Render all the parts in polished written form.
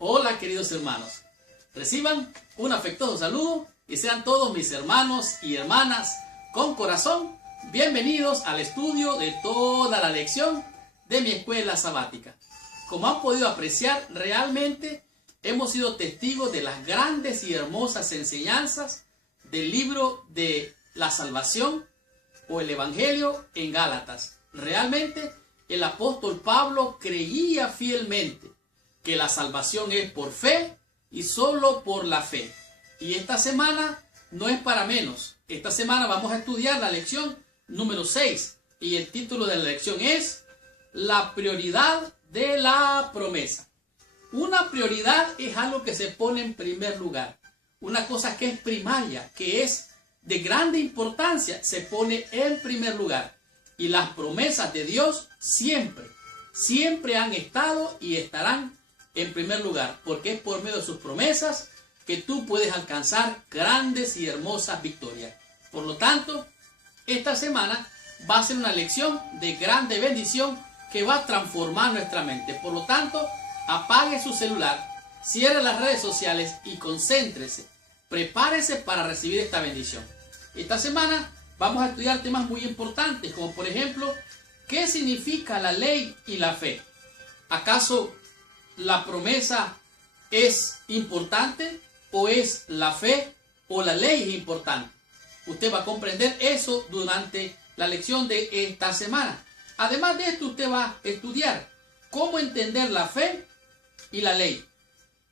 Hola queridos hermanos, reciban un afectuoso saludo y sean todos mis hermanos y hermanas con corazón bienvenidos al estudio de toda la lección de mi escuela sabática. Como han podido apreciar, realmente hemos sido testigos de las grandes y hermosas enseñanzas del libro de la salvación o el Evangelio en Gálatas. Realmente el apóstol Pablo creía fielmente que la salvación es por fe y solo por la fe. Y esta semana no es para menos. Esta semana vamos a estudiar la lección número 6 y el título de la lección es La prioridad de la promesa. Una prioridad es algo que se pone en primer lugar. Una cosa que es primaria, que es de grande importancia, se pone en primer lugar. Y las promesas de Dios siempre han estado y estarán en primer lugar, porque es por medio de sus promesas que tú puedes alcanzar grandes y hermosas victorias. Por lo tanto, esta semana va a ser una lección de grande bendición que va a transformar nuestra mente. Por lo tanto, apague su celular, cierre las redes sociales y concéntrese. Prepárese para recibir esta bendición. Esta semana vamos a estudiar temas muy importantes, como por ejemplo, ¿qué significa la ley y la fe? ¿Acaso la promesa es importante o es la fe o la ley es importante? Usted va a comprender eso durante la lección de esta semana. Además de esto, usted va a estudiar cómo entender la fe y la ley.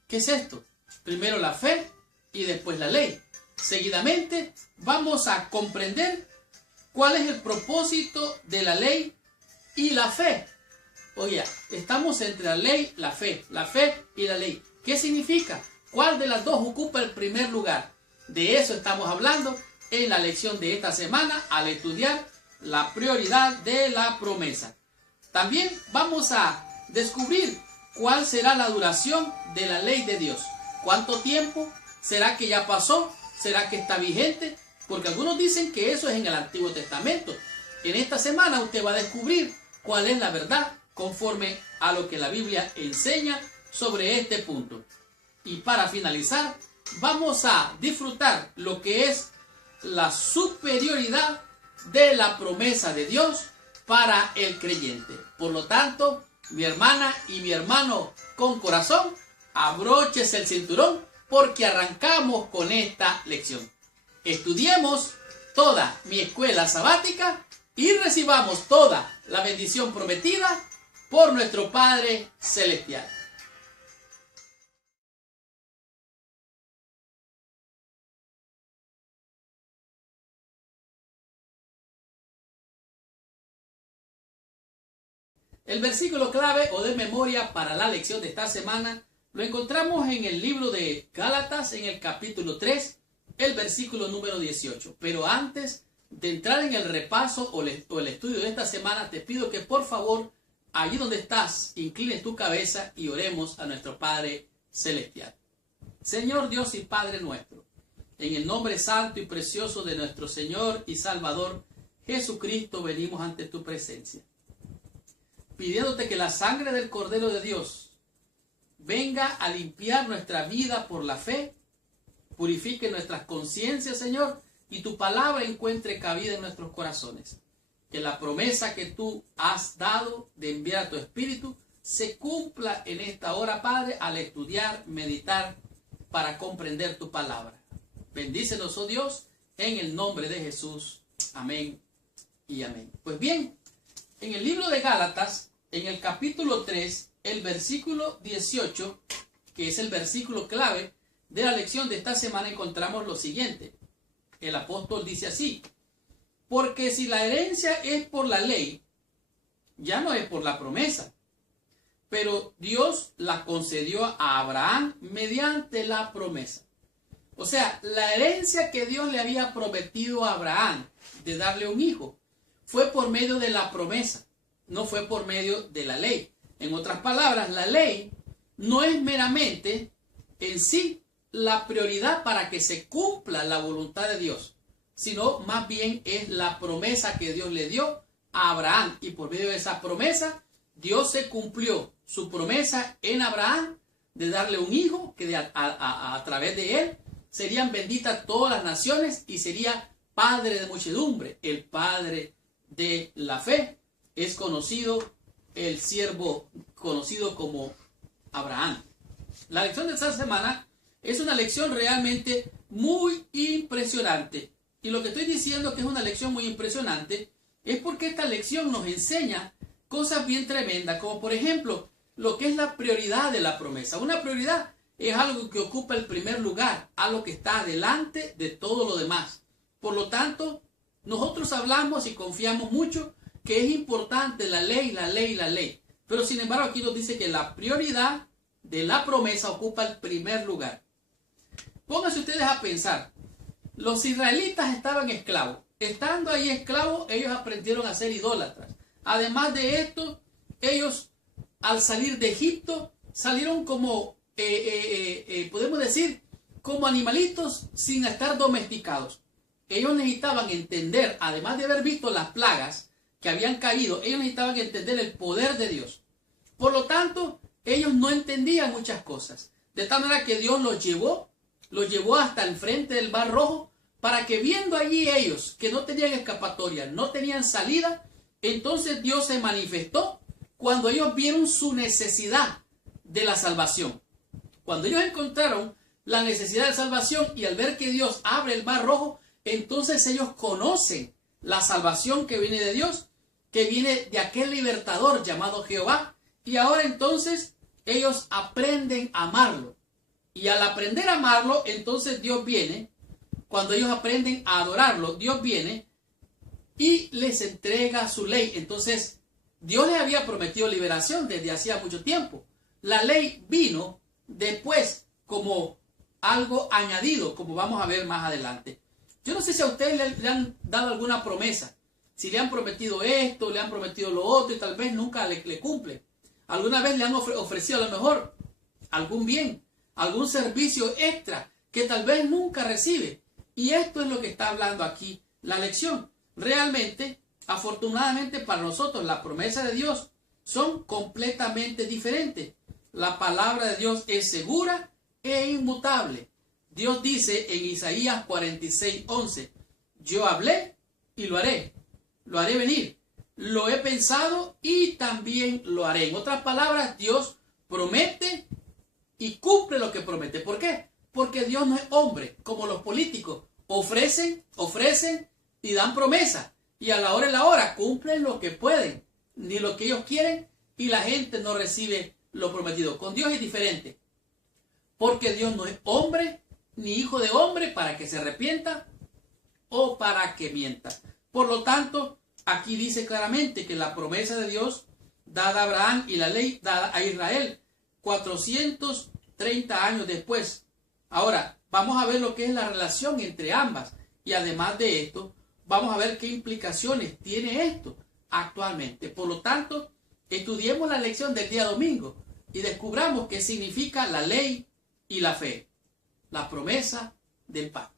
¿Qué es esto? Primero la fe y después la ley. Seguidamente vamos a comprender cuál es el propósito de la ley y la fe. Oye, estamos entre la ley y la fe y la ley. ¿Qué significa? ¿Cuál de las dos ocupa el primer lugar? De eso estamos hablando en la lección de esta semana al estudiar la prioridad de la promesa. También vamos a descubrir cuál será la duración de la ley de Dios. ¿Cuánto tiempo? ¿Será que ya pasó? ¿Será que está vigente? Porque algunos dicen que eso es en el Antiguo Testamento. En esta semana usted va a descubrir cuál es la verdad conforme a lo que la Biblia enseña sobre este punto. Y para finalizar, vamos a disfrutar lo que es la superioridad de la promesa de Dios para el creyente. Por lo tanto, mi hermana y mi hermano con corazón, abróchese el cinturón porque arrancamos con esta lección. Estudiemos toda mi escuela sabática y recibamos toda la bendición prometida por nuestro Padre Celestial. El versículo clave o de memoria para la lección de esta semana lo encontramos en el libro de Gálatas en el capítulo 3, el versículo número 18. Pero antes de entrar en el repaso o el estudio de esta semana, te pido que por favor, allí donde estás, inclines tu cabeza y oremos a nuestro Padre Celestial. Señor Dios y Padre nuestro, en el nombre santo y precioso de nuestro Señor y Salvador Jesucristo, venimos ante tu presencia, pidiéndote que la sangre del Cordero de Dios venga a limpiar nuestra vida por la fe, purifique nuestras conciencias, Señor, y tu palabra encuentre cabida en nuestros corazones. Que la promesa que tú has dado de enviar a tu Espíritu se cumpla en esta hora, Padre, al estudiar, meditar, para comprender tu palabra. Bendícenos, oh Dios, en el nombre de Jesús. Amén y amén. Pues bien, en el libro de Gálatas, en el capítulo 3, el versículo 18, que es el versículo clave de la lección de esta semana, encontramos lo siguiente. El apóstol dice así: porque si la herencia es por la ley, ya no es por la promesa, pero Dios la concedió a Abraham mediante la promesa. O sea, la herencia que Dios le había prometido a Abraham de darle un hijo fue por medio de la promesa, no fue por medio de la ley. En otras palabras, la ley no es meramente en sí la prioridad para que se cumpla la voluntad de Dios, sino más bien es la promesa que Dios le dio a Abraham. Y por medio de esa promesa, Dios se cumplió su promesa en Abraham de darle un hijo, que a través de él serían benditas todas las naciones y sería padre de muchedumbre, el padre de la fe. Es conocido el siervo conocido como Abraham. La lección de esta semana es una lección realmente muy impresionante. Y lo que estoy diciendo que es una lección muy impresionante es porque esta lección nos enseña cosas bien tremendas, como por ejemplo lo que es la prioridad de la promesa. Una prioridad es algo que ocupa el primer lugar, algo que está delante de todo lo demás. Por lo tanto, nosotros hablamos y confiamos mucho que es importante la ley, la ley, la ley. Pero sin embargo aquí nos dice que la prioridad de la promesa ocupa el primer lugar. Pónganse ustedes a pensar. Los israelitas estaban esclavos. Estando ahí esclavos, ellos aprendieron a ser idólatras. Además de esto, ellos al salir de Egipto salieron como, podemos decir, como animalitos sin estar domesticados. Ellos necesitaban entender, además de haber visto las plagas que habían caído, ellos necesitaban entender el poder de Dios. Por lo tanto, ellos no entendían muchas cosas. De tal manera que Dios los llevó hasta el frente del Mar Rojo, para que viendo allí ellos que no tenían escapatoria, no tenían salida, entonces Dios se manifestó cuando ellos vieron su necesidad de la salvación. Cuando ellos encontraron la necesidad de salvación y al ver que Dios abre el Mar Rojo, entonces ellos conocen la salvación que viene de Dios, que viene de aquel libertador llamado Jehová, y ahora entonces ellos aprenden a amarlo. Y al aprender a amarlo, entonces Dios viene, cuando ellos aprenden a adorarlo, Dios viene y les entrega su ley. Entonces, Dios les había prometido liberación desde hacía mucho tiempo. La ley vino después como algo añadido, como vamos a ver más adelante. Yo no sé si a ustedes le han dado alguna promesa. Si le han prometido esto, le han prometido lo otro y tal vez nunca le cumple. Alguna vez le han ofrecido a lo mejor algún bien, algún servicio extra que tal vez nunca recibe. Y esto es lo que está hablando aquí la lección. Realmente, afortunadamente para nosotros, las promesas de Dios son completamente diferentes. La palabra de Dios es segura e inmutable. Dios dice en Isaías 46:11, yo hablé y lo haré venir. Lo he pensado y también lo haré. En otras palabras, Dios promete y cumple lo que promete. ¿Por qué? Porque Dios no es hombre, como los políticos. Ofrecen y dan promesas. Y a la hora de la hora cumplen lo que pueden, ni lo que ellos quieren, y la gente no recibe lo prometido. Con Dios es diferente. Porque Dios no es hombre, ni hijo de hombre, para que se arrepienta o para que mienta. Por lo tanto, aquí dice claramente que la promesa de Dios dada a Abraham y la ley dada a Israel 430 años después. Ahora, vamos a ver lo que es la relación entre ambas. Y además de esto, vamos a ver qué implicaciones tiene esto actualmente. Por lo tanto, estudiemos la lección del día domingo y descubramos qué significa la ley y la fe. La promesa del pacto.